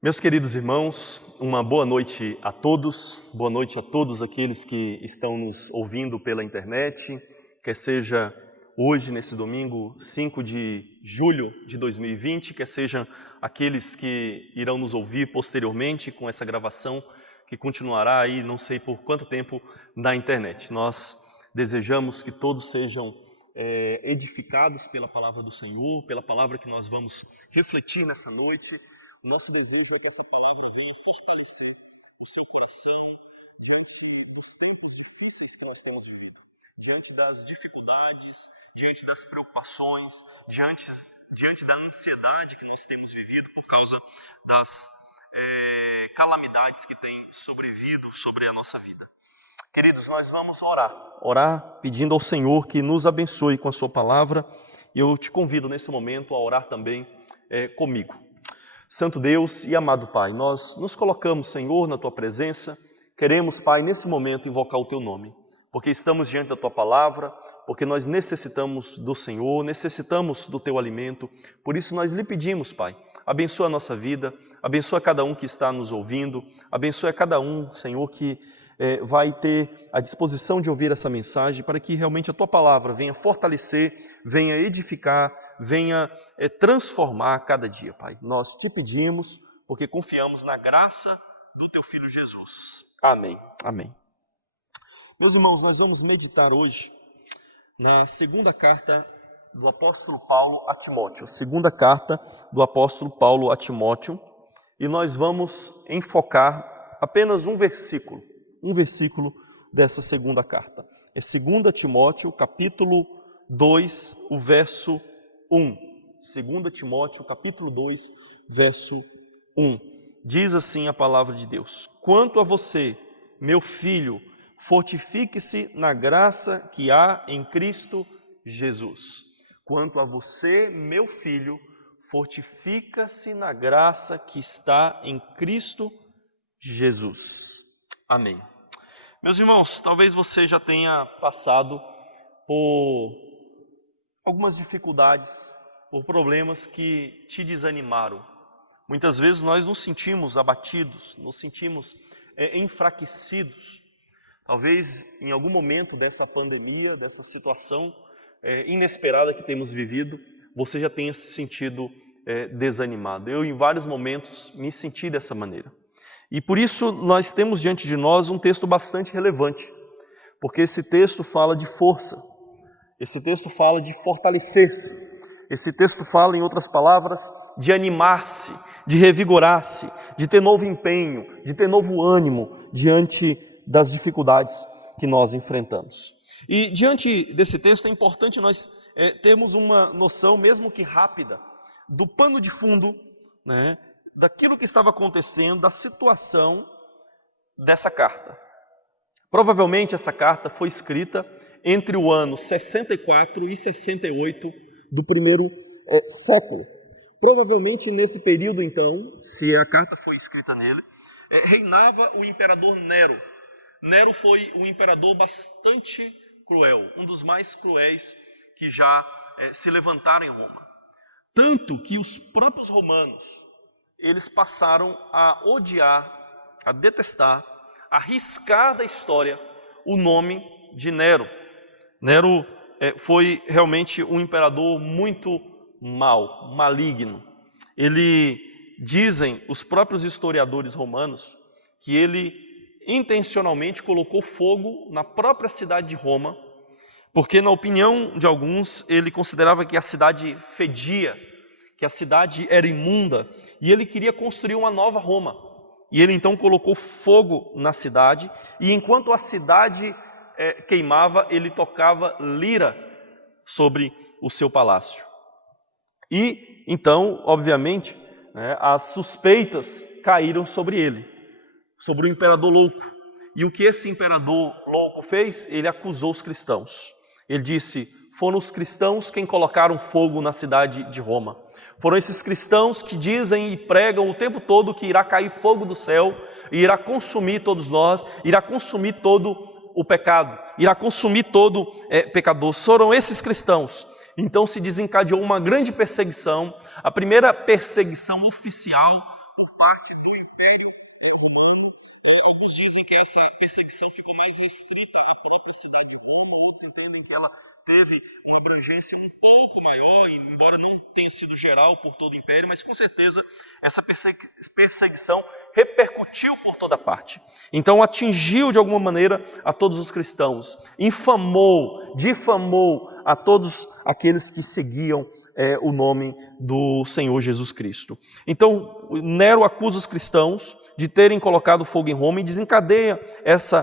Meus queridos irmãos, uma boa noite a todos aqueles que estão nos ouvindo pela internet, quer seja hoje, nesse domingo 5 de julho de 2020, quer sejam aqueles que irão nos ouvir posteriormente com essa gravação que continuará aí não sei por quanto tempo na internet. Nós desejamos que todos sejam edificados pela palavra do Senhor, pela palavra que nós vamos refletir nessa noite. O nosso desejo é que essa palavra venha fortalecer o seu coração diante dos tempos difíceis que nós temos vivido, diante das dificuldades, diante das preocupações, diante da ansiedade que nós temos vivido por causa das calamidades que têm sobrevido sobre a nossa vida. Queridos, nós vamos orar pedindo ao Senhor que nos abençoe com a sua palavra, e eu te convido nesse momento a orar também comigo. Santo Deus e amado Pai, nós nos colocamos, Senhor, na Tua presença. Queremos, Pai, nesse momento invocar o Teu nome, porque estamos diante da Tua palavra, porque nós necessitamos do Senhor, necessitamos do Teu alimento. Por isso nós lhe pedimos, Pai, abençoa a nossa vida, abençoa cada um que está nos ouvindo, abençoa cada um, Senhor, que vai ter a disposição de ouvir essa mensagem, para que realmente a Tua palavra venha fortalecer, venha edificar, venha transformar cada dia, Pai. Nós te pedimos, porque confiamos na graça do Teu Filho Jesus. Amém. Amém. Meus irmãos, nós vamos meditar hoje na segunda carta do apóstolo Paulo a Timóteo. Segunda carta do apóstolo Paulo a Timóteo. E nós vamos enfocar apenas um versículo dessa segunda carta. É 2 Timóteo, capítulo 2, o verso 1. 2 Timóteo, capítulo 2, verso 1. Diz assim a palavra de Deus: Quanto a você, meu filho, fortifique-se na graça que há em Cristo Jesus. Quanto a você, meu filho, fortifica-se na graça que está em Cristo Jesus. Amém. Meus irmãos, talvez você já tenha passado por algumas dificuldades, por problemas que te desanimaram. Muitas vezes nós nos sentimos abatidos, nos sentimos enfraquecidos. Talvez em algum momento dessa pandemia, dessa situação inesperada que temos vivido, você já tenha se sentido desanimado. Eu, em vários momentos, me senti dessa maneira. E por isso nós temos diante de nós um texto bastante relevante, porque esse texto fala de força, esse texto fala de fortalecer-se, esse texto fala, em outras palavras, de animar-se, de revigorar-se, de ter novo empenho, de ter novo ânimo diante das dificuldades que nós enfrentamos. E diante desse texto é importante nós termos uma noção, mesmo que rápida, do pano de fundo, né, daquilo que estava acontecendo, da situação dessa carta. Provavelmente essa carta foi escrita entre o ano 64 e 68 do primeiro século. Provavelmente nesse período, então, se a carta foi escrita nele, reinava o imperador Nero. Nero foi um imperador bastante cruel, um dos mais cruéis que já se levantaram em Roma. Tanto que os próprios romanos, eles passaram a odiar, a detestar, a riscar da história o nome de Nero. Nero foi realmente um imperador muito mau, maligno. Dizem os próprios historiadores romanos que ele intencionalmente colocou fogo na própria cidade de Roma, porque, na opinião de alguns, ele considerava que a cidade fedia, que a cidade era imunda, e ele queria construir uma nova Roma. E ele então colocou fogo na cidade, e enquanto a cidade queimava, ele tocava lira sobre o seu palácio. E então, obviamente, as suspeitas caíram sobre ele, sobre o imperador louco. E o que esse imperador louco fez? Ele acusou os cristãos. Ele disse: foram os cristãos quem colocaram fogo na cidade de Roma. Foram esses cristãos que dizem e pregam o tempo todo que irá cair fogo do céu e irá consumir todos nós, irá consumir todo o pecado, irá consumir todo pecador. Foram esses cristãos. Então se desencadeou uma grande perseguição, a primeira perseguição oficial por parte Uns dizem que essa perseguição ficou mais restrita à própria cidade de Roma, outros entendem que ela teve uma abrangência um pouco maior, embora não tenha sido geral por todo o império, mas com certeza essa perseguição repercutiu por toda parte. Então atingiu de alguma maneira a todos os cristãos, infamou, difamou a todos aqueles que seguiam o nome do Senhor Jesus Cristo. Então Nero acusa os cristãos de terem colocado fogo em Roma e desencadeia essa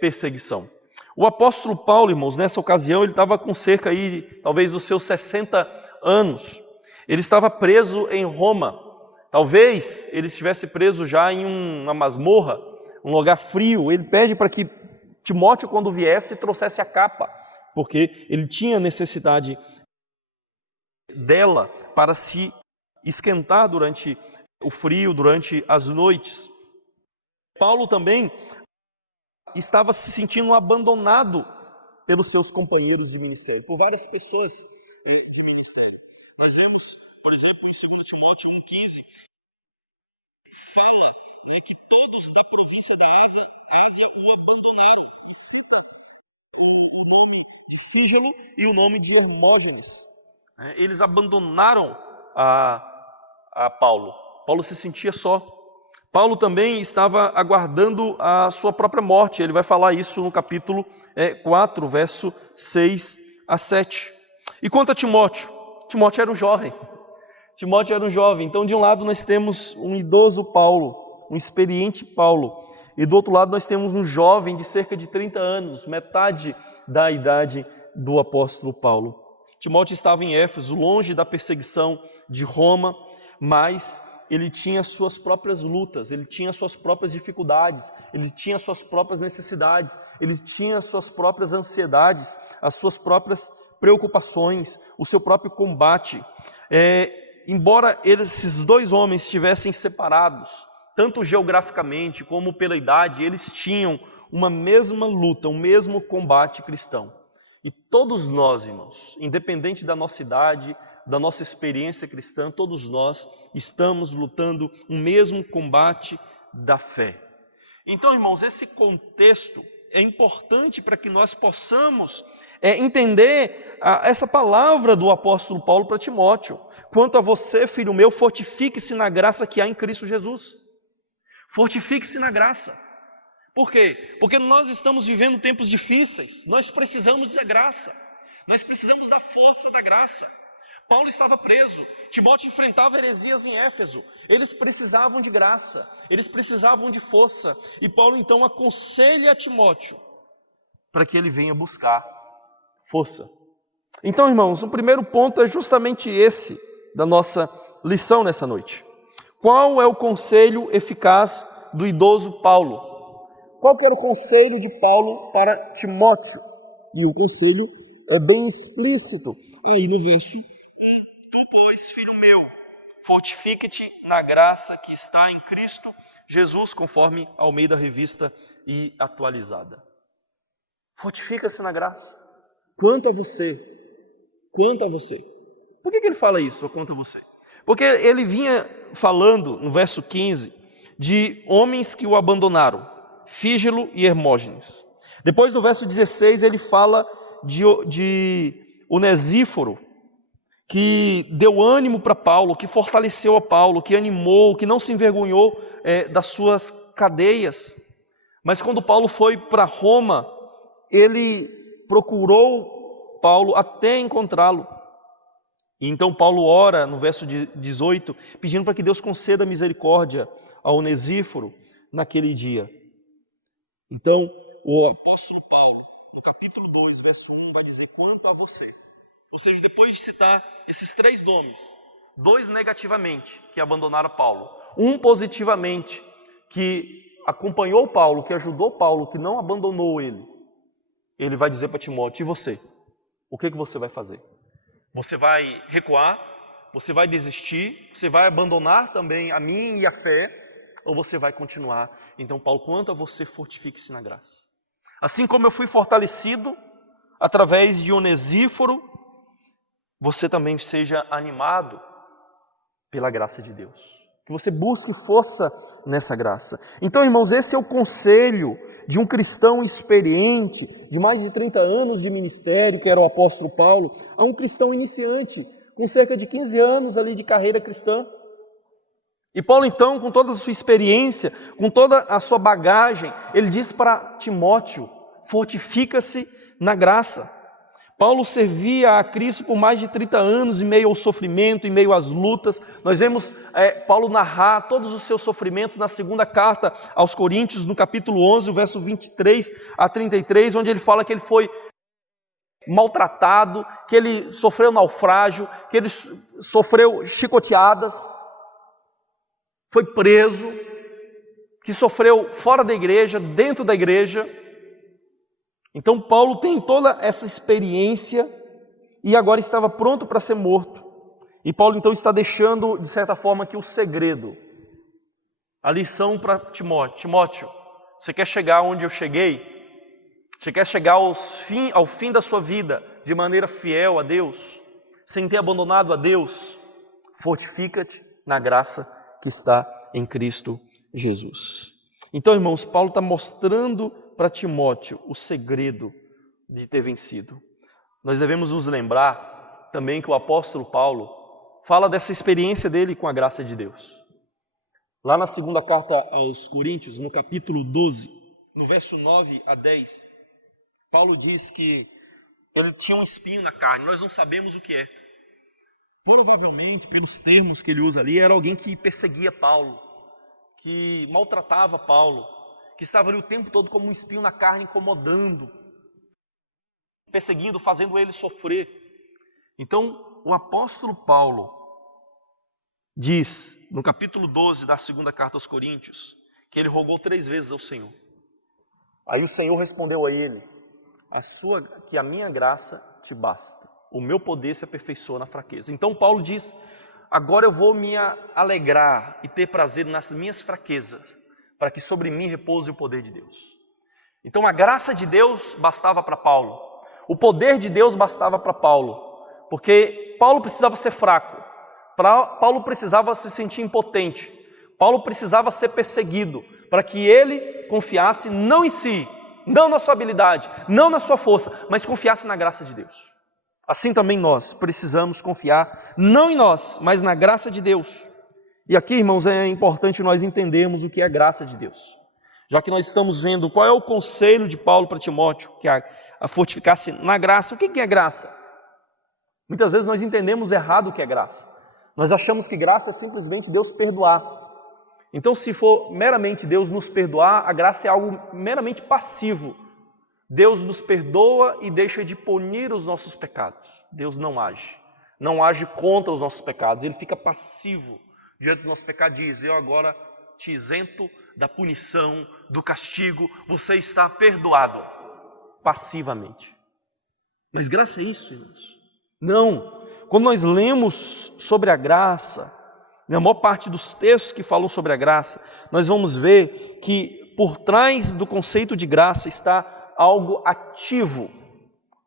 perseguição. O apóstolo Paulo, irmãos, nessa ocasião, ele estava com cerca aí, talvez, dos seus 60 anos. Ele estava preso em Roma. Talvez ele estivesse preso já em uma masmorra, um lugar frio. Ele pede para que Timóteo, quando viesse, trouxesse a capa, porque ele tinha necessidade dela para se esquentar durante o frio, durante as noites. Paulo também estava se sentindo abandonado pelos seus companheiros de ministério, por várias pessoas de ministério. Nós vemos, por exemplo, em 2 Timóteo 1,15, fala que todos da província da Ásia o abandonaram. Fígelo e o nome de Hermógenes. Eles abandonaram a Paulo. Paulo se sentia só. Paulo também estava aguardando a sua própria morte. Ele vai falar isso no capítulo 4, verso 6 a 7. E quanto a Timóteo? Timóteo era um jovem. Então, de um lado, nós temos um idoso Paulo, um experiente Paulo. E do outro lado, nós temos um jovem de cerca de 30 anos, metade da idade do apóstolo Paulo. Timóteo estava em Éfeso, longe da perseguição de Roma, mas ele tinha suas próprias lutas, ele tinha suas próprias dificuldades, ele tinha suas próprias necessidades, ele tinha suas próprias ansiedades, as suas próprias preocupações, o seu próprio combate. Embora esses dois homens estivessem separados, tanto geograficamente como pela idade, eles tinham uma mesma luta, um mesmo combate cristão. E todos nós, irmãos, independente da nossa idade, da nossa experiência cristã, todos nós estamos lutando o mesmo combate da fé. Então, irmãos, esse contexto é importante para que nós possamos entender essa palavra do apóstolo Paulo para Timóteo. Quanto a você, filho meu, fortifique-se na graça que há em Cristo Jesus. Fortifique-se na graça. Por quê? Porque nós estamos vivendo tempos difíceis, nós precisamos da graça, nós precisamos da força da graça. Paulo estava preso, Timóteo enfrentava heresias em Éfeso, eles precisavam de graça, eles precisavam de força, e Paulo então aconselha a Timóteo para que ele venha buscar força. Então, irmãos, o primeiro ponto é justamente esse da nossa lição nessa noite. Qual é o conselho eficaz do idoso Paulo? Qual que era o conselho de Paulo para Timóteo? E o conselho é bem explícito aí no verso 1. Tu, pois, filho meu, fortifica-te na graça que está em Cristo Jesus, conforme Almeida Revista e Atualizada. Fortifica-se na graça. Quanto a você. Por que ele fala isso, quanto a você? Porque ele vinha falando, no verso 15, de homens que o abandonaram. Fígelo e Hermógenes. Depois no verso 16 ele fala de Onesíforo, que deu ânimo para Paulo, que fortaleceu a Paulo, que animou, que não se envergonhou das suas cadeias. Mas quando Paulo foi para Roma, ele procurou Paulo até encontrá-lo. E então Paulo ora no verso 18, pedindo para que Deus conceda misericórdia a Onesíforo naquele dia. Então, o apóstolo Paulo, no capítulo 2, verso 1, vai dizer quanto a você. Ou seja, depois de citar esses três nomes, dois negativamente, que abandonaram Paulo, um positivamente, que acompanhou Paulo, que ajudou Paulo, que não abandonou ele, ele vai dizer para Timóteo, e você? O que você vai fazer? Você vai recuar? Você vai desistir? Você vai abandonar também a mim e a fé? Ou você vai continuar? Então, Paulo, quanto a você, fortifique-se na graça. Assim como eu fui fortalecido através de Onesíforo, você também seja animado pela graça de Deus. Que você busque força nessa graça. Então, irmãos, esse é o conselho de um cristão experiente, de mais de 30 anos de ministério, que era o apóstolo Paulo, a um cristão iniciante, com cerca de 15 anos ali de carreira cristã. E Paulo, então, com toda a sua experiência, com toda a sua bagagem, ele diz para Timóteo: fortifica-se na graça. Paulo servia a Cristo por mais de 30 anos, em meio ao sofrimento, em meio às lutas. Nós vemos Paulo narrar todos os seus sofrimentos na segunda carta aos Coríntios, no capítulo 11, o verso 23 a 33, onde ele fala que ele foi maltratado, que ele sofreu naufrágio, que ele sofreu chicoteadas, foi preso, que sofreu fora da igreja, dentro da igreja. Então Paulo tem toda essa experiência e agora estava pronto para ser morto. E Paulo então está deixando, de certa forma, aqui o segredo, a lição para Timóteo. Timóteo, você quer chegar onde eu cheguei? Você quer chegar ao fim da sua vida de maneira fiel a Deus, sem ter abandonado a Deus? Fortifica-te na graça que está em Cristo Jesus. Então, irmãos, Paulo está mostrando para Timóteo o segredo de ter vencido. Nós devemos nos lembrar também que o apóstolo Paulo fala dessa experiência dele com a graça de Deus. Lá na segunda carta aos Coríntios, no capítulo 12, no verso 9 a 10, Paulo diz que ele tinha um espinho na carne. Nós não sabemos o que é. Provavelmente, pelos termos que ele usa ali, era alguém que perseguia Paulo, que maltratava Paulo, que estava ali o tempo todo como um espinho na carne, incomodando, perseguindo, fazendo ele sofrer. Então, o apóstolo Paulo diz, no capítulo 12 da segunda carta aos Coríntios, que ele rogou 3 vezes ao Senhor. Aí o Senhor respondeu a ele: que a minha graça te basta, o meu poder se aperfeiçoa na fraqueza. Então Paulo diz: agora eu vou me alegrar e ter prazer nas minhas fraquezas, para que sobre mim repouse o poder de Deus. Então a graça de Deus bastava para Paulo, o poder de Deus bastava para Paulo, porque Paulo precisava ser fraco, Paulo precisava se sentir impotente, Paulo precisava ser perseguido, para que ele confiasse não em si, não na sua habilidade, não na sua força, mas confiasse na graça de Deus. Assim também nós precisamos confiar, não em nós, mas na graça de Deus. E aqui, irmãos, é importante nós entendermos o que é a graça de Deus. Já que nós estamos vendo qual é o conselho de Paulo para Timóteo, que é a fortificar-se na graça. O que é graça? Muitas vezes nós entendemos errado o que é graça. Nós achamos que graça é simplesmente Deus perdoar. Então, se for meramente Deus nos perdoar, a graça é algo meramente passivo. Deus nos perdoa e deixa de punir os nossos pecados. Deus não age contra os nossos pecados, Ele fica passivo diante do nosso pecado. Diz: eu agora te isento da punição, do castigo, você está perdoado, passivamente. Mas graça é isso, irmãos? Não. Quando nós lemos sobre a graça, na maior parte dos textos que falam sobre a graça, nós vamos ver que por trás do conceito de graça está algo ativo,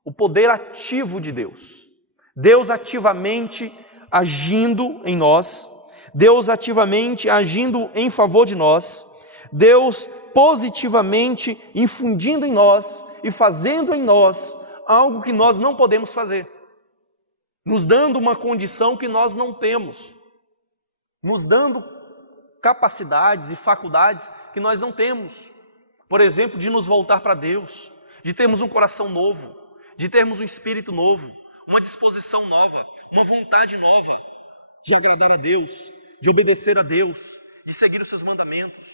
o poder ativo de Deus. Deus ativamente agindo em nós, Deus ativamente agindo em favor de nós, Deus positivamente infundindo em nós e fazendo em nós algo que nós não podemos fazer, nos dando uma condição que nós não temos, nos dando capacidades e faculdades que nós não temos. Por exemplo, de nos voltar para Deus, de termos um coração novo, de termos um espírito novo, uma disposição nova, uma vontade nova de agradar a Deus, de obedecer a Deus, de seguir os seus mandamentos.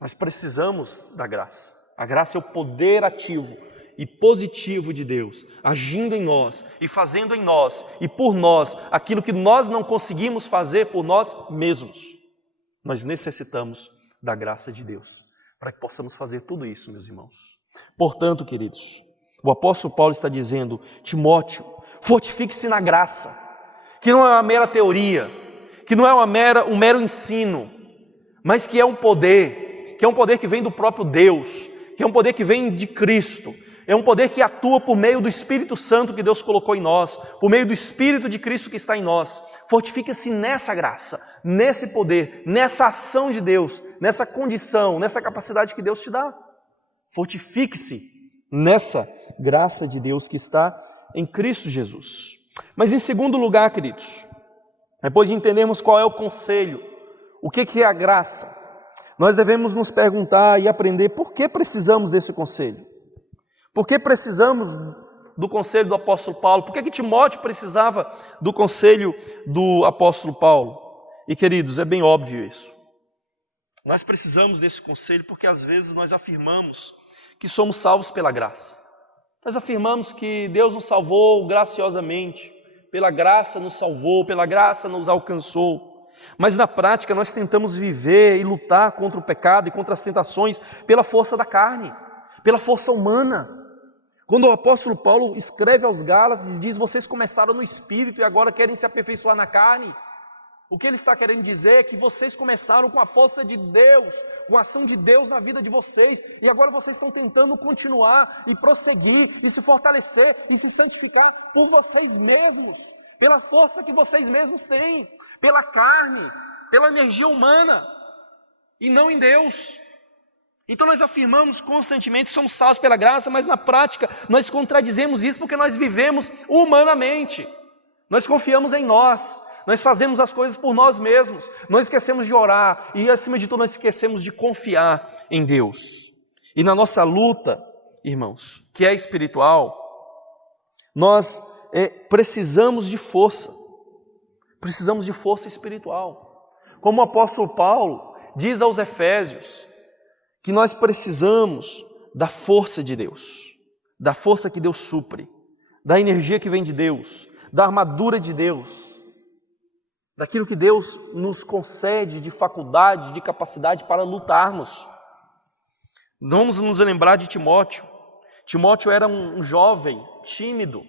Nós precisamos da graça. A graça é o poder ativo e positivo de Deus, agindo em nós e fazendo em nós e por nós aquilo que nós não conseguimos fazer por nós mesmos. Nós necessitamos da graça de Deus para que possamos fazer tudo isso, meus irmãos. Portanto, queridos, o apóstolo Paulo está dizendo: Timóteo, fortifique-se na graça, que não é uma mera teoria, que não é um mero ensino, mas que é um poder que vem do próprio Deus, que é um poder que vem de Cristo, É um poder que atua por meio do Espírito Santo que Deus colocou em nós, por meio do Espírito de Cristo que está em nós. Fortifique-se nessa graça, nesse poder, nessa ação de Deus, nessa condição, nessa capacidade que Deus te dá. Fortifique-se nessa graça de Deus que está em Cristo Jesus. Mas em segundo lugar, queridos, depois de entendermos qual é o conselho, o que é a graça, nós devemos nos perguntar e aprender por que precisamos desse conselho. Por que precisamos do conselho do apóstolo Paulo? Por que Timóteo precisava do conselho do apóstolo Paulo? E queridos, é bem óbvio isso. Nós precisamos desse conselho porque às vezes nós afirmamos que somos salvos pela graça. Nós afirmamos que Deus nos salvou graciosamente, pela graça nos salvou, pela graça nos alcançou. Mas na prática nós tentamos viver e lutar contra o pecado e contra as tentações pela força da carne, pela força humana. Quando o apóstolo Paulo escreve aos Gálatas e diz: vocês começaram no Espírito e agora querem se aperfeiçoar na carne, o que ele está querendo dizer é que vocês começaram com a força de Deus, com a ação de Deus na vida de vocês, e agora vocês estão tentando continuar e prosseguir e se fortalecer e se santificar por vocês mesmos, pela força que vocês mesmos têm, pela carne, pela energia humana e não em Deus. Então nós afirmamos constantemente que somos salvos pela graça, mas na prática nós contradizemos isso porque nós vivemos humanamente. Nós confiamos em nós, nós fazemos as coisas por nós mesmos, nós esquecemos de orar e acima de tudo nós esquecemos de confiar em Deus. E na nossa luta, irmãos, que é espiritual, nós precisamos de força espiritual. Como o apóstolo Paulo diz aos Efésios, que nós precisamos da força de Deus, da força que Deus supre, da energia que vem de Deus, da armadura de Deus, daquilo que Deus nos concede de faculdade, de capacidade para lutarmos. Vamos nos lembrar de Timóteo. Timóteo era um jovem tímido.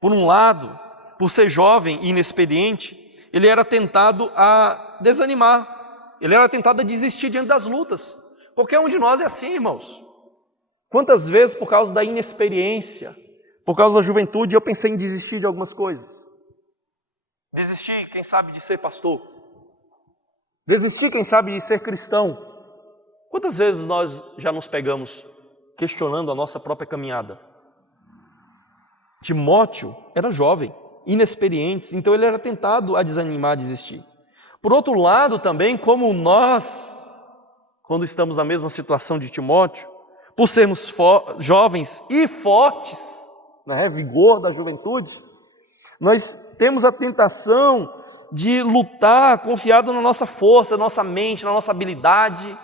Por um lado, por ser jovem e inexperiente, ele era tentado a desanimar, ele era tentado a desistir diante das lutas. Qualquer um de nós é assim, irmãos. Quantas vezes, por causa da inexperiência, por causa da juventude, eu pensei em desistir de algumas coisas. Desistir, quem sabe, de ser pastor. Desistir, quem sabe, de ser cristão. Quantas vezes nós já nos pegamos questionando a nossa própria caminhada? Timóteo era jovem, inexperiente, então ele era tentado a desanimar, a desistir. Por outro lado também, como nós, quando estamos na mesma situação de Timóteo, por sermos jovens e fortes, vigor da juventude, nós temos a tentação de lutar confiado na nossa força, na nossa mente, na nossa habilidade,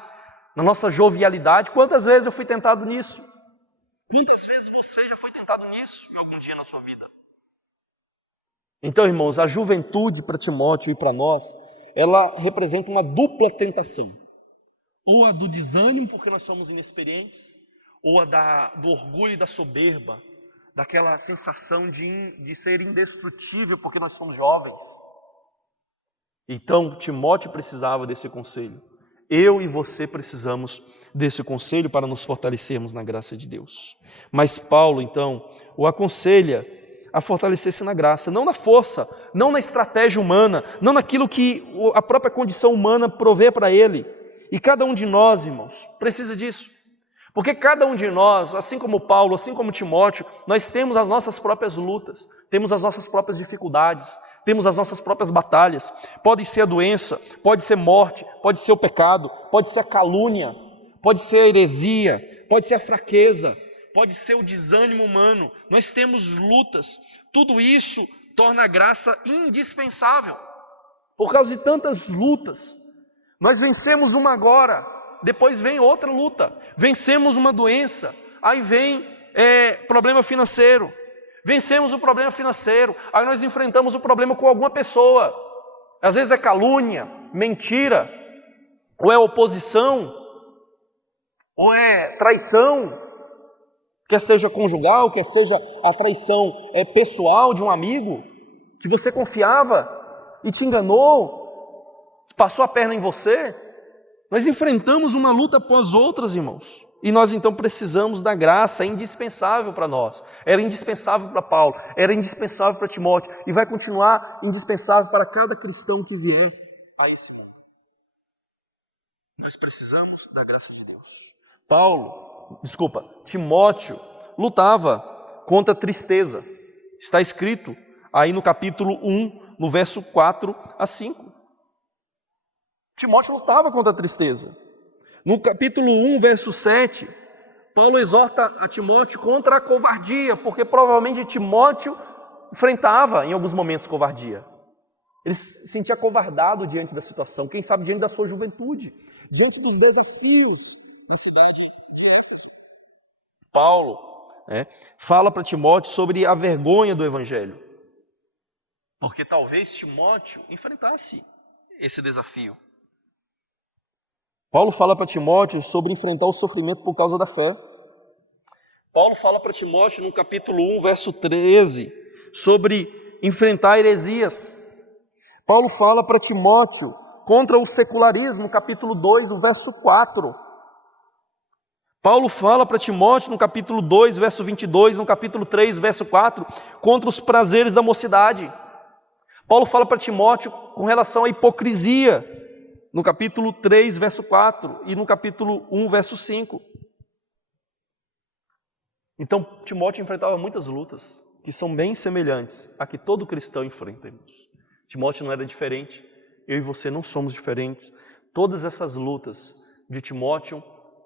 na nossa jovialidade. Quantas vezes eu fui tentado nisso? Quantas vezes você já foi tentado nisso em algum dia na sua vida? Então, irmãos, a juventude para Timóteo e para nós, ela representa uma dupla tentação. Ou a do desânimo, porque nós somos inexperientes, ou a do orgulho e da soberba, daquela sensação de ser indestrutível, porque nós somos jovens. Então, Timóteo precisava desse conselho. Eu e você precisamos desse conselho para nos fortalecermos na graça de Deus. Mas Paulo, então, o aconselha a fortalecer-se na graça, não na força, não na estratégia humana, não naquilo que a própria condição humana provê para ele. E cada um de nós, irmãos, precisa disso. Porque cada um de nós, assim como Paulo, assim como Timóteo, nós temos as nossas próprias lutas, temos as nossas próprias dificuldades, temos as nossas próprias batalhas. Pode ser a doença, pode ser morte, pode ser o pecado, pode ser a calúnia, pode ser a heresia, pode ser a fraqueza, pode ser o desânimo humano. Nós temos lutas. Tudo isso torna a graça indispensável. Por causa de tantas lutas, nós vencemos uma agora, depois vem outra luta, vencemos uma doença, aí vem problema financeiro, vencemos o problema financeiro, aí nós enfrentamos o problema com alguma pessoa, às vezes é calúnia, mentira, ou é oposição, ou é traição, quer seja conjugal, quer seja a traição pessoal de um amigo, que você confiava e te enganou, passou a perna em você. Nós enfrentamos uma luta após outras, irmãos. E nós então precisamos da graça, é indispensável para nós. Era indispensável para Paulo, era indispensável para Timóteo e vai continuar indispensável para cada cristão que vier a esse mundo. Nós precisamos da graça de Deus. Timóteo lutava contra a tristeza. Está escrito aí no capítulo 1, no verso 4 a 5. Timóteo lutava contra a tristeza. No capítulo 1, verso 7, Paulo exorta a Timóteo contra a covardia, porque provavelmente Timóteo enfrentava em alguns momentos covardia. Ele se sentia acovardado diante da situação, quem sabe diante da sua juventude, diante dos desafios da cidade. Paulo fala para Timóteo sobre a vergonha do Evangelho, porque talvez Timóteo enfrentasse esse desafio. Paulo fala para Timóteo sobre enfrentar o sofrimento por causa da fé. Paulo fala para Timóteo no capítulo 1, verso 13, sobre enfrentar heresias. Paulo fala para Timóteo contra o secularismo, no capítulo 2, o verso 4. Paulo fala para Timóteo no capítulo 2, verso 22, no capítulo 3, verso 4, contra os prazeres da mocidade. Paulo fala para Timóteo com relação à hipocrisia, no capítulo 3, verso 4 e no capítulo 1, verso 5. Então, Timóteo enfrentava muitas lutas que são bem semelhantes a que todo cristão enfrenta. Timóteo não era diferente, eu e você não somos diferentes. Todas essas lutas de Timóteo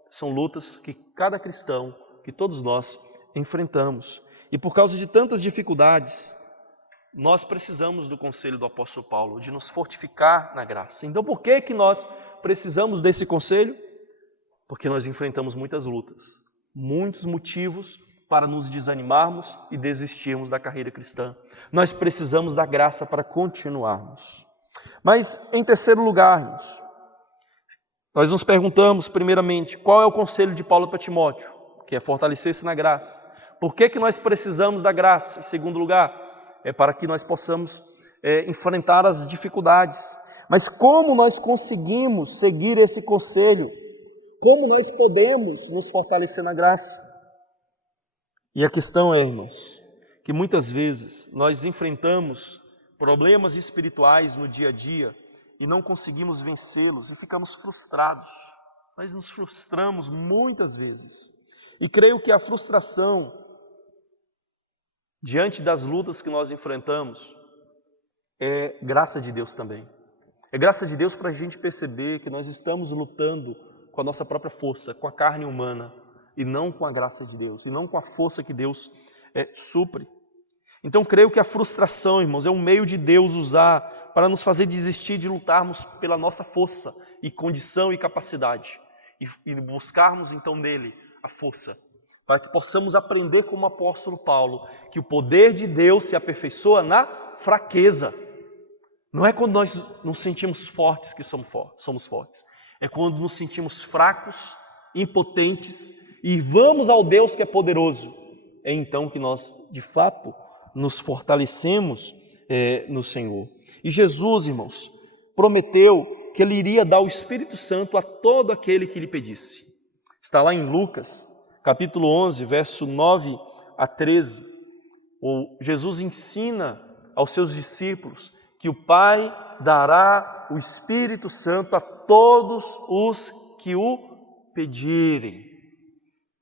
são lutas que cada cristão, que todos nós enfrentamos. E por causa de tantas dificuldades, nós precisamos do conselho do apóstolo Paulo, de nos fortificar na graça. Então por que nós precisamos desse conselho? Porque nós enfrentamos muitas lutas, muitos motivos para nos desanimarmos e desistirmos da carreira cristã. Nós precisamos da graça para continuarmos. Mas em terceiro lugar, irmãos, nós nos perguntamos primeiramente, qual é o conselho de Paulo para Timóteo? Que é fortalecer-se na graça. Por que nós precisamos da graça? Em segundo lugar, é para que nós possamos enfrentar as dificuldades. Mas como nós conseguimos seguir esse conselho? Como nós podemos nos fortalecer na graça? E a questão é, irmãos, que muitas vezes nós enfrentamos problemas espirituais no dia a dia e não conseguimos vencê-los e ficamos frustrados. Nós nos frustramos muitas vezes. E creio que a frustração diante das lutas que nós enfrentamos, é graça de Deus também. É graça de Deus para a gente perceber que nós estamos lutando com a nossa própria força, com a carne humana, e não com a graça de Deus, e não com a força que Deus supre. Então creio que a frustração, irmãos, é um meio de Deus usar para nos fazer desistir de lutarmos pela nossa força e condição e capacidade, e buscarmos então nele a força, para que possamos aprender como o apóstolo Paulo, que o poder de Deus se aperfeiçoa na fraqueza. Não é quando nós nos sentimos fortes que somos fortes. É quando nos sentimos fracos, impotentes, e vamos ao Deus que é poderoso. É então que nós, de fato, nos fortalecemos no Senhor. E Jesus, irmãos, prometeu que Ele iria dar o Espírito Santo a todo aquele que lhe pedisse. Está lá em Lucas, capítulo 11, verso 9 a 13. Jesus ensina aos seus discípulos que o Pai dará o Espírito Santo a todos os que o pedirem.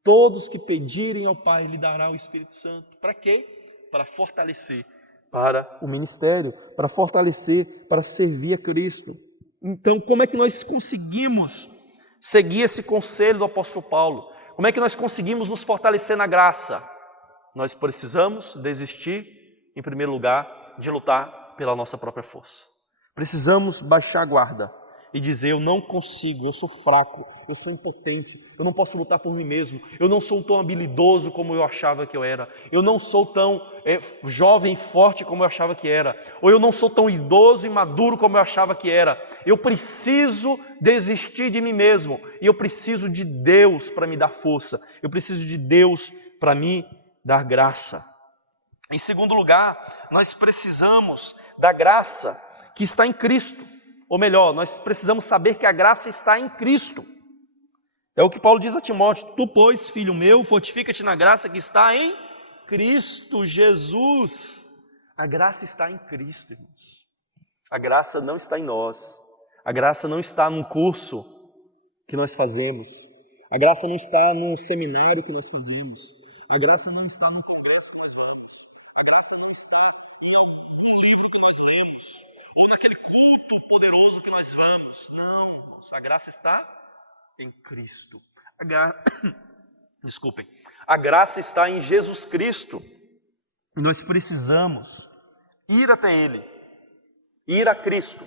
Todos que pedirem ao Pai, Ele dará o Espírito Santo. Para quê? Para fortalecer para o ministério, para fortalecer, para servir a Cristo. Então, como é que nós conseguimos seguir esse conselho do apóstolo Paulo? Como é que nós conseguimos nos fortalecer na graça? Nós precisamos desistir, em primeiro lugar, de lutar pela nossa própria força. Precisamos baixar a guarda e dizer, eu não consigo, eu sou fraco, eu sou impotente, eu não posso lutar por mim mesmo, eu não sou tão habilidoso como eu achava que eu era, eu não sou tão jovem e forte como eu achava que era, ou eu não sou tão idoso e maduro como eu achava que era. Eu preciso desistir de mim mesmo e eu preciso de Deus para me dar força, eu preciso de Deus para me dar graça. Em segundo lugar, nós precisamos da graça que está em Cristo. Ou melhor, nós precisamos saber que a graça está em Cristo. É o que Paulo diz a Timóteo: tu, pois, filho meu, fortifica-te na graça que está em Cristo Jesus. A graça está em Cristo, irmãos. A graça não está em nós. A graça não está num curso que nós fazemos. A graça não está num seminário que nós fizemos. A graça não está no a graça não está no livro que nós lemos, ou naquele culto poderoso que nós vamos. Não, a graça está em Cristo. Desculpem. A graça está em Jesus Cristo. E nós precisamos ir até Ele, ir a Cristo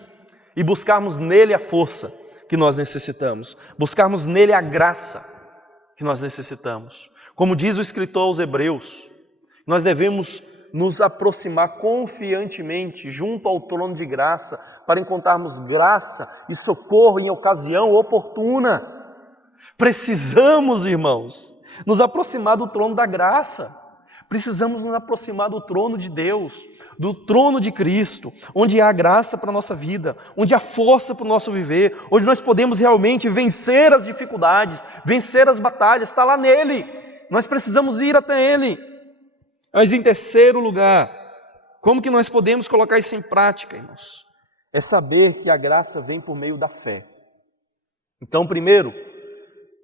e buscarmos nele a força que nós necessitamos, buscarmos nele a graça que nós necessitamos. Como diz o escritor aos Hebreus, nós devemos nos aproximar confiantemente junto ao trono de graça para encontrarmos graça e socorro em ocasião oportuna. Precisamos, irmãos, nos aproximar do trono da graça. Precisamos nos aproximar do trono de Deus, do trono de Cristo, onde há graça para a nossa vida, onde há força para o nosso viver, onde nós podemos realmente vencer as dificuldades, vencer as batalhas, está lá nele. Nós precisamos ir até Ele. Mas em terceiro lugar, como que nós podemos colocar isso em prática, irmãos? É saber que a graça vem por meio da fé. Então, primeiro,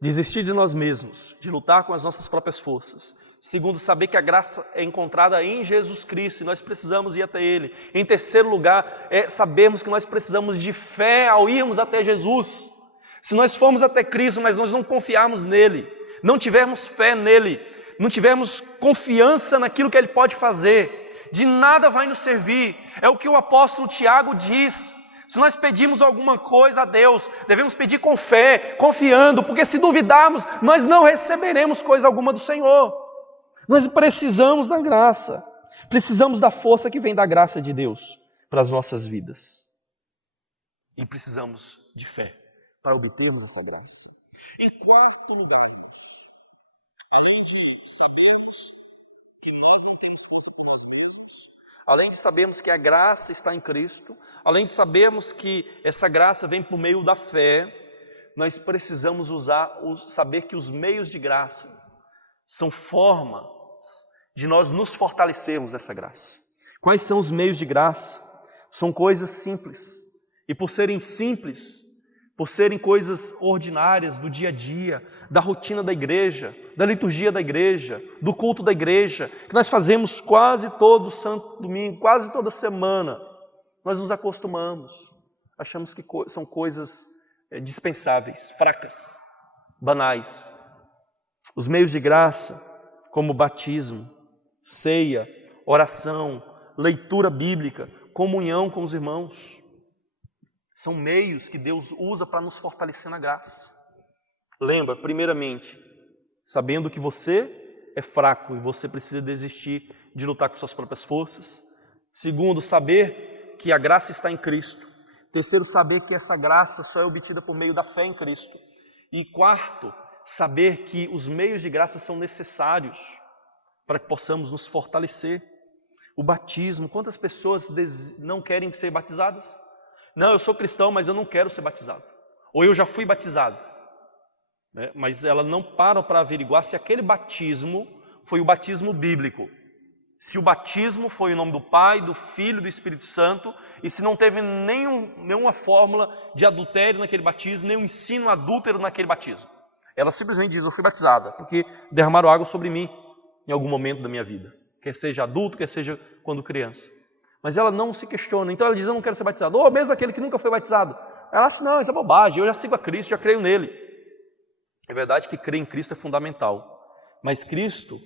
desistir de nós mesmos, de lutar com as nossas próprias forças. Segundo, saber que a graça é encontrada em Jesus Cristo e nós precisamos ir até Ele. Em terceiro lugar, é sabermos que nós precisamos de fé ao irmos até Jesus. Se nós formos até Cristo, mas nós não confiarmos nele, não tivermos fé nele, não tivermos confiança naquilo que Ele pode fazer, de nada vai nos servir. É o que o apóstolo Tiago diz. Se nós pedimos alguma coisa a Deus, devemos pedir com fé, confiando, porque se duvidarmos, nós não receberemos coisa alguma do Senhor. Nós precisamos da graça, precisamos da força que vem da graça de Deus para as nossas vidas. E precisamos de fé para obtermos essa graça. Em quarto lugar, irmãos, além de sabermos que a graça está em Cristo, além de sabermos que essa graça vem por meio da fé, nós precisamos saber que os meios de graça são formas de nós nos fortalecermos dessa graça. Quais são os meios de graça? São coisas simples. E por serem simples, por serem coisas ordinárias do dia a dia, da rotina da igreja, da liturgia da igreja, do culto da igreja, que nós fazemos quase todo santo domingo, quase toda semana, nós nos acostumamos, achamos que são coisas dispensáveis, fracas, banais. Os meios de graça, como batismo, ceia, oração, leitura bíblica, comunhão com os irmãos, são meios que Deus usa para nos fortalecer na graça. Lembra, primeiramente, sabendo que você é fraco e você precisa desistir de lutar com suas próprias forças. Segundo, saber que a graça está em Cristo. Terceiro, saber que essa graça só é obtida por meio da fé em Cristo. E quarto, saber que os meios de graça são necessários para que possamos nos fortalecer. O batismo, quantas pessoas não querem ser batizadas? Não, eu sou cristão, mas eu não quero ser batizado. Ou eu já fui batizado. Mas elas não param para averiguar se aquele batismo foi o batismo bíblico. Se o batismo foi em nome do Pai, do Filho e do Espírito Santo, e se não teve nenhuma fórmula de adultério naquele batismo, nenhum ensino adúltero naquele batismo. Ela simplesmente diz: eu fui batizada, porque derramaram água sobre mim em algum momento da minha vida. Quer seja adulto, quer seja quando criança. Mas ela não se questiona. Então ela diz: eu não quero ser batizado. Ou mesmo aquele que nunca foi batizado. Ela acha: não, isso é bobagem, eu já sigo a Cristo, já creio nele. É verdade que crer em Cristo é fundamental. Mas Cristo,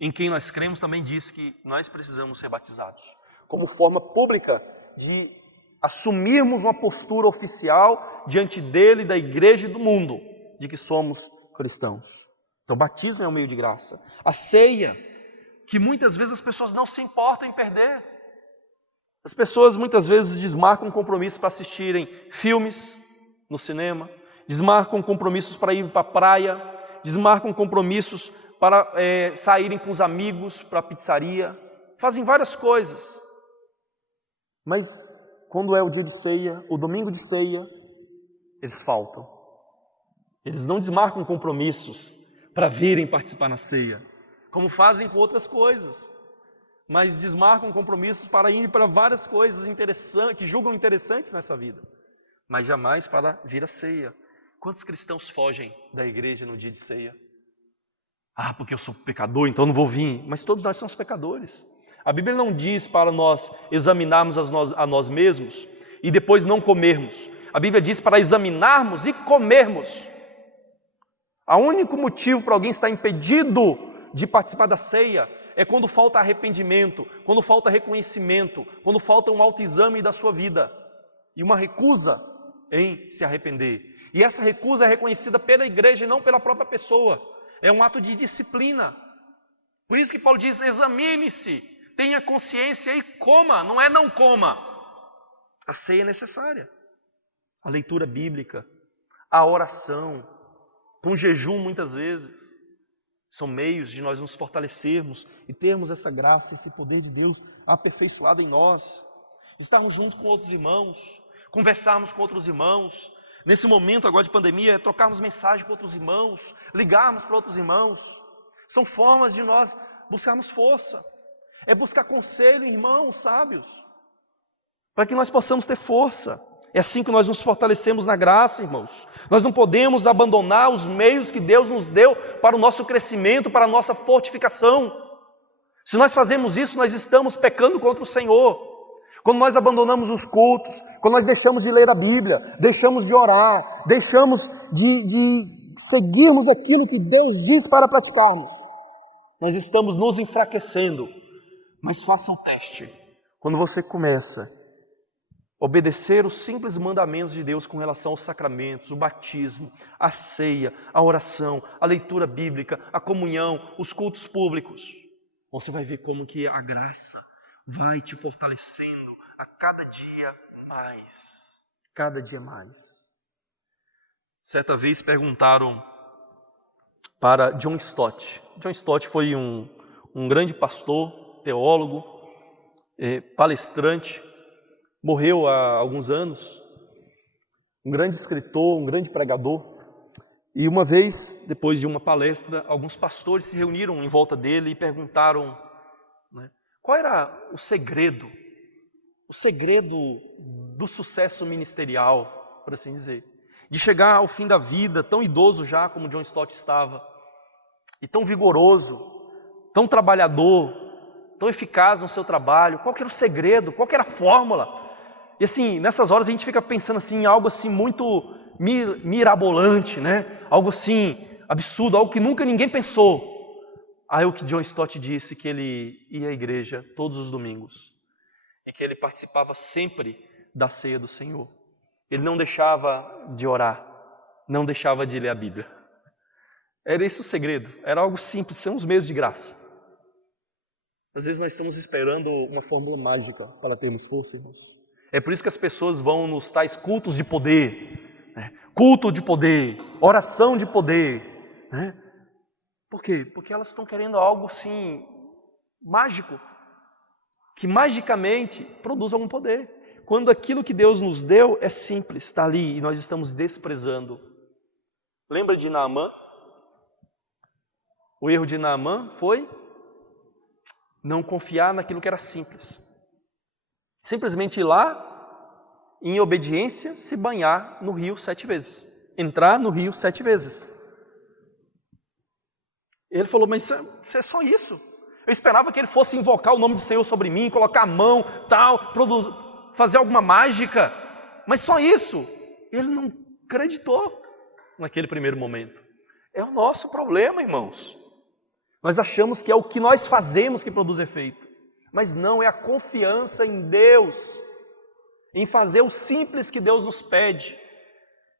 em quem nós cremos, também diz que nós precisamos ser batizados. Como forma pública de assumirmos uma postura oficial diante dele, da igreja e do mundo, de que somos cristãos. Então o batismo é um meio de graça. A ceia, que muitas vezes as pessoas não se importam em perder. As pessoas muitas vezes desmarcam compromissos para assistirem filmes no cinema, desmarcam compromissos para ir para a praia, desmarcam compromissos para saírem com os amigos para a pizzaria, fazem várias coisas. Mas quando é o dia de ceia, o domingo de ceia, eles faltam. Eles não desmarcam compromissos para virem participar na ceia, como fazem com outras coisas, mas desmarcam compromissos para ir para várias coisas interessantes, que julgam interessantes nessa vida, mas jamais para vir à ceia. Quantos cristãos fogem da igreja no dia de ceia? Porque eu sou pecador, então não vou vir. Mas todos nós somos pecadores. A Bíblia não diz para nós examinarmos a nós mesmos e depois não comermos. A Bíblia diz para examinarmos e comermos. O único motivo para alguém estar impedido de participar da ceia é quando falta arrependimento, quando falta reconhecimento, quando falta um autoexame da sua vida e uma recusa em se arrepender. E essa recusa é reconhecida pela igreja e não pela própria pessoa. É um ato de disciplina. Por isso que Paulo diz: examine-se, tenha consciência e coma, não é não coma. A ceia é necessária. A leitura bíblica, a oração, com jejum muitas vezes, são meios de nós nos fortalecermos e termos essa graça, esse poder de Deus aperfeiçoado em nós. Estarmos juntos com outros irmãos, conversarmos com outros irmãos. Nesse momento agora de pandemia, trocarmos mensagem com outros irmãos, ligarmos para outros irmãos. São formas de nós buscarmos força. É buscar conselho em irmãos sábios, para que nós possamos ter força. É assim que nós nos fortalecemos na graça, irmãos. Nós não podemos abandonar os meios que Deus nos deu para o nosso crescimento, para a nossa fortificação. Se nós fazemos isso, nós estamos pecando contra o Senhor. Quando nós abandonamos os cultos, quando nós deixamos de ler a Bíblia, deixamos de orar, deixamos de seguirmos aquilo que Deus diz para praticarmos, nós estamos nos enfraquecendo. Mas faça um teste. Quando você começa a obedecer os simples mandamentos de Deus com relação aos sacramentos, o batismo, a ceia, a oração, a leitura bíblica, a comunhão, os cultos públicos, você vai ver como que a graça vai te fortalecendo a cada dia mais. Cada dia mais. Certa vez perguntaram para John Stott. John Stott foi um grande pastor, teólogo, palestrante, morreu há alguns anos, um grande escritor, um grande pregador. E uma vez, depois de uma palestra, alguns pastores se reuniram em volta dele e perguntaram, qual era o segredo do sucesso ministerial, por assim dizer, de chegar ao fim da vida, tão idoso já como John Stott estava, e tão vigoroso, tão trabalhador, tão eficaz no seu trabalho. Qual que era o segredo? Qual que era a fórmula? E assim, nessas horas a gente fica pensando assim, em algo assim muito mirabolante, Algo assim, absurdo, algo que nunca ninguém pensou. Aí o que John Stott disse, que ele ia à igreja todos os domingos. E que ele participava sempre da ceia do Senhor. Ele não deixava de orar, não deixava de ler a Bíblia. Era esse o segredo, era algo simples, são os meios de graça. Às vezes nós estamos esperando uma fórmula mágica para termos força, irmãos. É por isso que as pessoas vão nos tais cultos de poder, culto de poder, oração de poder. Por quê? Porque elas estão querendo algo assim, mágico, que magicamente produz algum poder. Quando aquilo que Deus nos deu é simples, está ali e nós estamos desprezando. Lembra de Naamã? O erro de Naamã foi não confiar naquilo que era simples. Simplesmente ir lá, em obediência, se banhar no rio 7 vezes. Entrar no rio 7 vezes. Ele falou, mas isso é só isso. Eu esperava que ele fosse invocar o nome do Senhor sobre mim, colocar a mão, tal, fazer alguma mágica. Mas só isso. Ele não acreditou naquele primeiro momento. É o nosso problema, irmãos. Nós achamos que é o que nós fazemos que produz efeito. Mas não, é a confiança em Deus, em fazer o simples que Deus nos pede.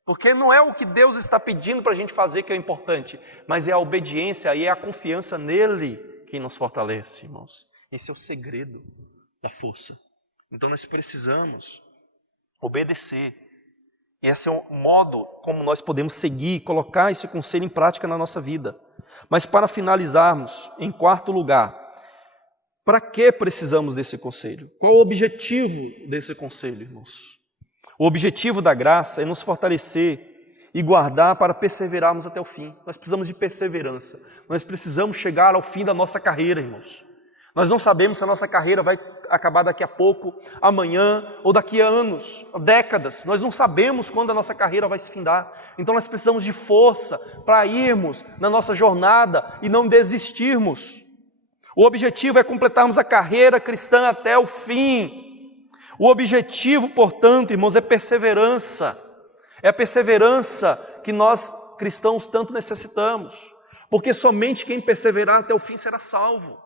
Porque não é o que Deus está pedindo para a gente fazer que é importante, mas é a obediência e é a confiança nele quem nos fortalece, irmãos. Esse é o segredo da força. Então nós precisamos obedecer. Esse é o modo como nós podemos seguir, colocar esse conselho em prática na nossa vida. Mas para finalizarmos, em quarto lugar, para que precisamos desse conselho? Qual o objetivo desse conselho, irmãos? O objetivo da graça é nos fortalecer e guardar para perseverarmos até o fim. Nós precisamos de perseverança. Nós precisamos chegar ao fim da nossa carreira, irmãos. Nós não sabemos se a nossa carreira vai acabar daqui a pouco, amanhã, ou daqui a anos, décadas. Nós não sabemos quando a nossa carreira vai se findar. Então nós precisamos de força para irmos na nossa jornada e não desistirmos. O objetivo é completarmos a carreira cristã até o fim. O objetivo, portanto, irmãos, é perseverança. É a perseverança que nós cristãos tanto necessitamos. Porque somente quem perseverar até o fim será salvo.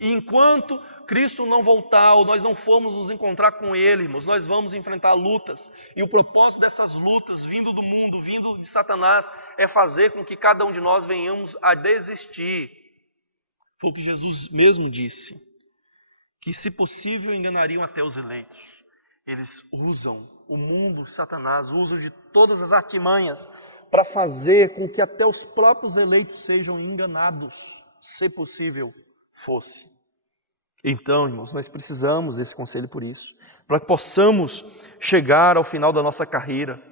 E enquanto Cristo não voltar, ou nós não formos nos encontrar com Ele, irmãos, nós vamos enfrentar lutas. E o propósito dessas lutas, vindo do mundo, vindo de Satanás, é fazer com que cada um de nós venhamos a desistir. Foi o que Jesus mesmo disse, que se possível enganariam até os eleitos. Eles usam o mundo, Satanás, usam de todas as artimanhas para fazer com que até os próprios eleitos sejam enganados, se possível fosse. Então, irmãos, nós precisamos desse conselho por isso, para que possamos chegar ao final da nossa carreira.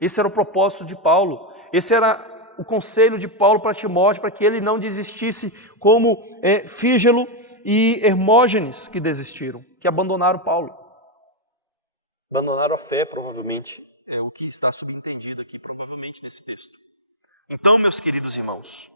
Esse era o propósito de Paulo, esse era o conselho de Paulo para Timóteo, para que ele não desistisse como Fígelo e Hermógenes que desistiram, que abandonaram Paulo. Abandonaram a fé, provavelmente. É o que está subentendido aqui, provavelmente, nesse texto. Então, meus queridos irmãos,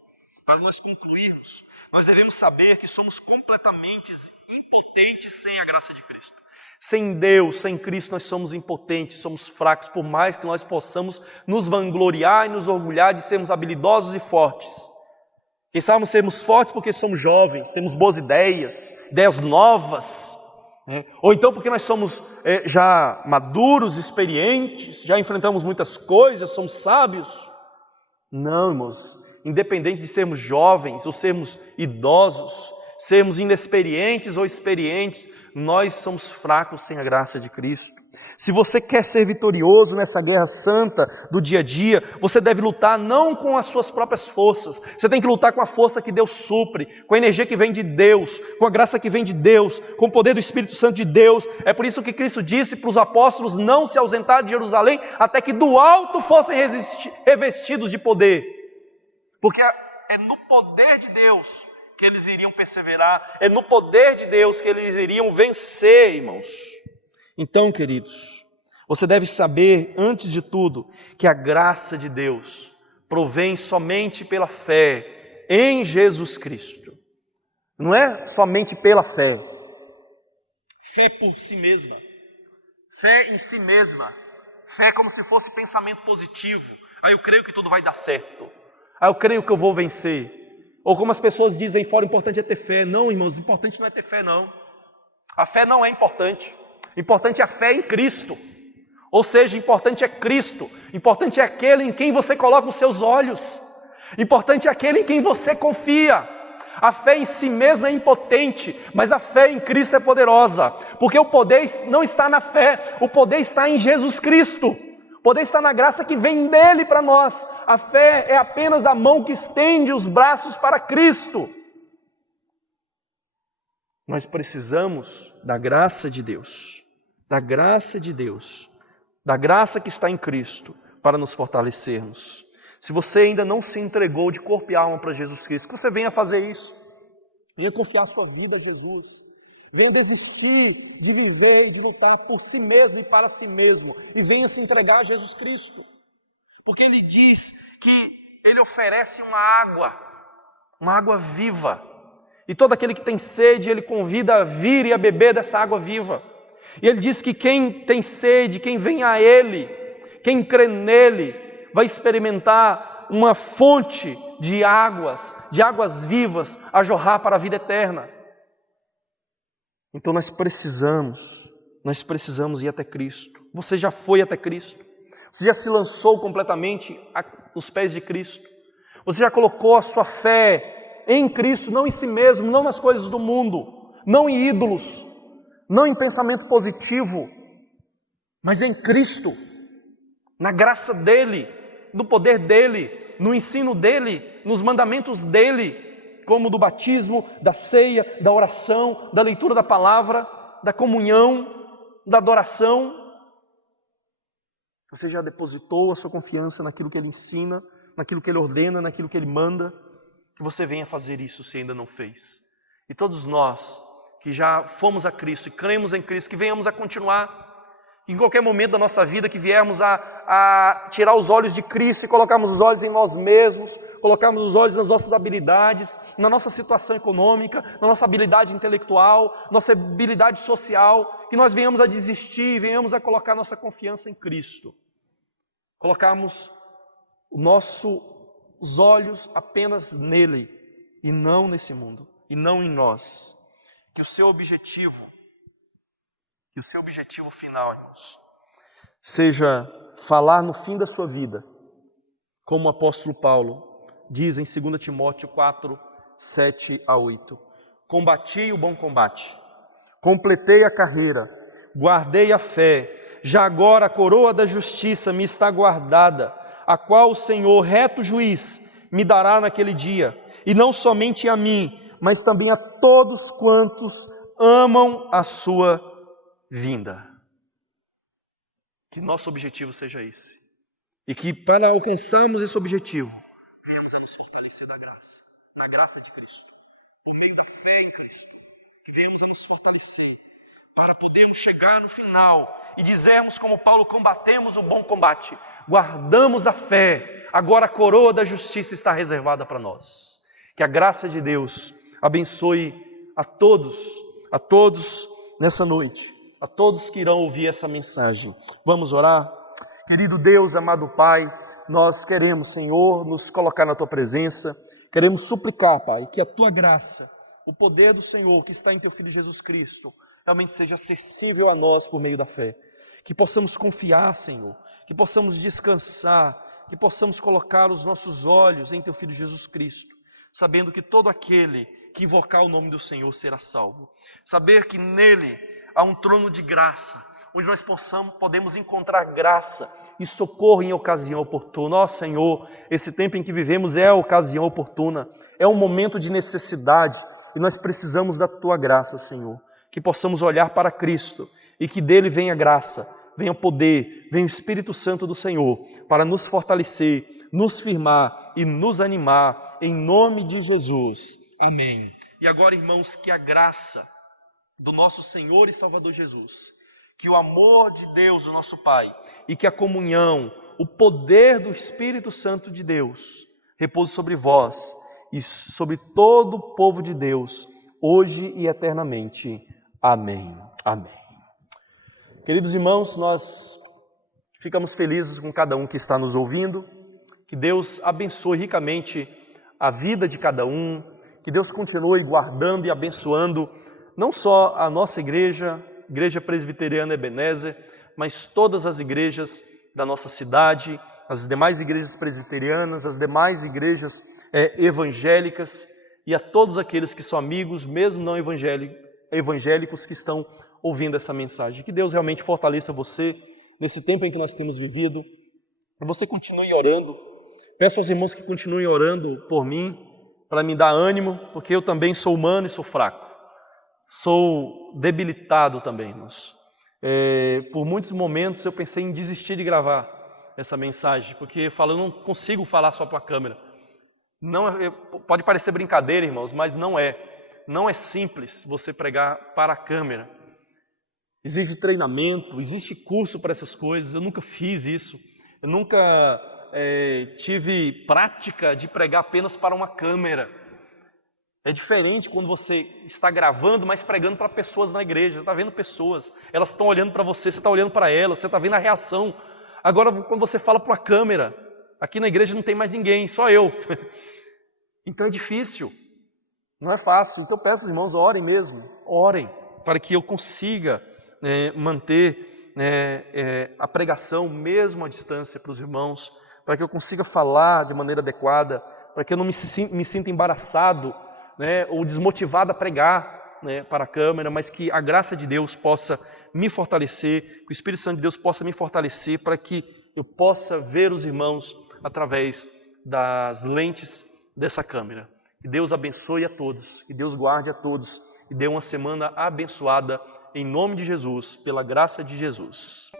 para nós concluirmos, nós devemos saber que somos completamente impotentes sem a graça de Cristo. Sem Deus, sem Cristo, nós somos impotentes, somos fracos, por mais que nós possamos nos vangloriar e nos orgulhar de sermos habilidosos e fortes. Quem sabe sermos fortes porque somos jovens, temos boas ideias, ideias novas, ou então porque nós somos já maduros, experientes, já enfrentamos muitas coisas, somos sábios. Não, irmãos, independente de sermos jovens ou sermos idosos, sermos inexperientes ou experientes, nós somos fracos sem a graça de Cristo. Se você quer ser vitorioso nessa guerra santa do dia a dia, você deve lutar não com as suas próprias forças, você tem que lutar com a força que Deus supre, com a energia que vem de Deus, com a graça que vem de Deus, com o poder do Espírito Santo de Deus. É por isso que Cristo disse para os apóstolos não se ausentar de Jerusalém, até que do alto fossem revestidos de poder. Porque é no poder de Deus que eles iriam perseverar, é no poder de Deus que eles iriam vencer, irmãos. Então, queridos, você deve saber, antes de tudo, que a graça de Deus provém somente pela fé em Jesus Cristo. Não é somente pela fé. Fé por si mesma. Fé em si mesma. Fé como se fosse pensamento positivo. Eu creio que tudo vai dar certo. Eu creio que eu vou vencer. Ou como as pessoas dizem fora, o importante é ter fé. Não, irmãos, o importante não é ter fé, não. A fé não é importante. Importante é a fé em Cristo. Ou seja, importante é Cristo. Importante é aquele em quem você coloca os seus olhos. Importante é aquele em quem você confia. A fé em si mesma é impotente, mas a fé em Cristo é poderosa. Porque o poder não está na fé, o poder está em Jesus Cristo. O poder está na graça que vem dele para nós. A fé é apenas a mão que estende os braços para Cristo. Nós precisamos da graça de Deus, da graça de Deus, da graça que está em Cristo para nos fortalecermos. Se você ainda não se entregou de corpo e alma para Jesus Cristo, que você venha fazer isso. Venha confiar sua vida a Jesus. Venha desistir de viver e de lutar por si mesmo e para si mesmo. E venha se entregar a Jesus Cristo. Porque Ele diz que Ele oferece uma água viva. E todo aquele que tem sede, Ele convida a vir e a beber dessa água viva. E Ele diz que quem tem sede, quem vem a Ele, quem crê nele, vai experimentar uma fonte de águas vivas a jorrar para a vida eterna. Então nós precisamos ir até Cristo. Você já foi até Cristo. Você já se lançou completamente aos pés de Cristo. Você já colocou a sua fé em Cristo, não em si mesmo, não nas coisas do mundo, não em ídolos, não em pensamento positivo, mas em Cristo, na graça dEle, no poder dEle, no ensino dEle, nos mandamentos dEle, como do batismo, da ceia, da oração, da leitura da palavra, da comunhão, da adoração. Você já depositou a sua confiança naquilo que Ele ensina, naquilo que Ele ordena, naquilo que Ele manda? Que você venha fazer isso se ainda não fez. E todos nós que já fomos a Cristo e cremos em Cristo, que venhamos a continuar. Em qualquer momento da nossa vida que viermos a tirar os olhos de Cristo e colocarmos os olhos em nós mesmos, colocarmos os olhos nas nossas habilidades, na nossa situação econômica, na nossa habilidade intelectual, nossa habilidade social, que nós venhamos a desistir, venhamos a colocar nossa confiança em Cristo. Colocarmos os olhos apenas nele e não nesse mundo, e não em nós. Que o seu objetivo final, irmãos, seja falar no fim da sua vida, como o apóstolo Paulo diz em 2 Timóteo 4, 7 a 8. Combati o bom combate, completei a carreira, guardei a fé, já agora a coroa da justiça me está guardada, a qual o Senhor, reto juiz, me dará naquele dia, e não somente a mim, mas também a todos quantos amam a sua vinda. Que nosso objetivo seja esse. E que para alcançarmos esse objetivo, venhamos a nos fortalecer da graça de Cristo. Por meio da fé em Cristo, venhamos a nos fortalecer para podermos chegar no final e dizermos como Paulo: combatemos o bom combate, guardamos a fé, agora a coroa da justiça está reservada para nós. Que a graça de Deus abençoe a todos nessa noite, a todos que irão ouvir essa mensagem. Vamos orar? Querido Deus, amado Pai, nós queremos, Senhor, nos colocar na Tua presença, queremos suplicar, Pai, que a Tua graça, o poder do Senhor que está em Teu Filho Jesus Cristo, realmente seja acessível a nós por meio da fé. Que possamos confiar, Senhor, que possamos descansar, que possamos colocar os nossos olhos em Teu Filho Jesus Cristo, sabendo que todo aquele que invocar o nome do Senhor será salvo. Saber que nele há um trono de graça, onde nós podemos encontrar graça e socorro em ocasião oportuna. Ó Senhor, esse tempo em que vivemos é a ocasião oportuna, é um momento de necessidade e nós precisamos da Tua graça, Senhor. Que possamos olhar para Cristo e que dele venha graça, venha poder, venha o Espírito Santo do Senhor para nos fortalecer, nos firmar e nos animar em nome de Jesus. Amém. E agora, irmãos, que a graça do nosso Senhor e Salvador Jesus, que o amor de Deus, o nosso Pai, e que a comunhão, o poder do Espírito Santo de Deus, repouse sobre vós e sobre todo o povo de Deus, hoje e eternamente. Amém. Amém. Queridos irmãos, nós ficamos felizes com cada um que está nos ouvindo. Que Deus abençoe ricamente a vida de cada um. Que Deus continue guardando e abençoando não só a nossa igreja, Igreja Presbiteriana Ebenezer, mas todas as igrejas da nossa cidade, as demais igrejas presbiterianas, as demais igrejas evangélicas e a todos aqueles que são amigos, mesmo não evangélicos, que estão ouvindo essa mensagem. Que Deus realmente fortaleça você nesse tempo em que nós temos vivido. Que você continue orando. Peço aos irmãos que continuem orando por mim, para me dar ânimo, porque eu também sou humano e sou fraco. Sou debilitado também, irmãos. Por muitos momentos eu pensei em desistir de gravar essa mensagem, porque eu não consigo falar só para a câmera. Pode parecer brincadeira, irmãos, mas não é. Não é simples você pregar para a câmera. Exige treinamento, existe curso para essas coisas. Eu nunca fiz isso. Eu nunca tive prática de pregar apenas para uma câmera. É diferente quando você está gravando, mas pregando para pessoas na igreja. Você está vendo pessoas, elas estão olhando para você, você está olhando para elas, você está vendo a reação. Agora, quando você fala para a câmera, aqui na igreja não tem mais ninguém, só eu. Então é difícil, não é fácil. Então eu peço aos irmãos, orem mesmo, orem, para que eu consiga manter a pregação mesmo à distância para os irmãos, para que eu consiga falar de maneira adequada, para que eu não me sinta embaraçado, ou desmotivado a pregar para a câmera, mas que a graça de Deus possa me fortalecer, que o Espírito Santo de Deus possa me fortalecer para que eu possa ver os irmãos através das lentes dessa câmera. Que Deus abençoe a todos, que Deus guarde a todos e dê uma semana abençoada em nome de Jesus, pela graça de Jesus.